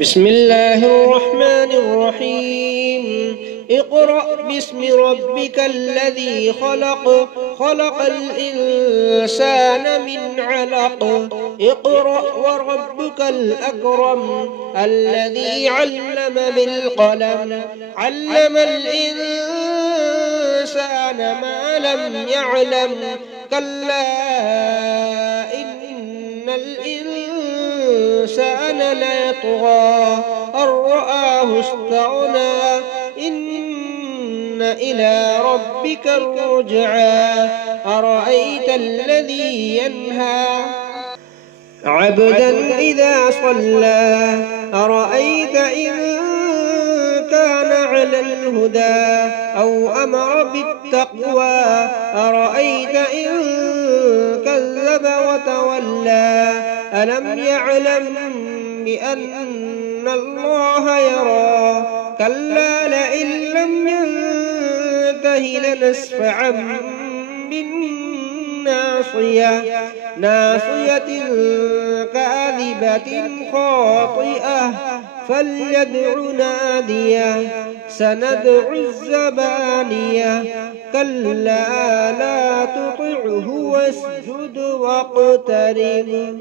بسم الله الرحمن الرحيم. اقرأ باسم ربك الذي خلق. خلق الإنسان من علق. اقرأ وربك الأكرم الذي علم بالقلم. علم الإنسان ما لم يعلم. كلا إن الإنسان ليطغى أن رآه استغنى. إن إلى ربك الرجعى. أرأيت الذي ينهى عبدا إذا صلى. أرأيت إن كان على الهدى أو أمر بالتقوى. أرأيت إن كذب وتولى. ألم يعلم بأن الله يرى. كلا لئن لم ينته لنسفعا بالناصية. ناصية كاذبة خاطئة. فليدع ناديه. سندع الزبانية. كلا لا تطعه واسجد واقترب.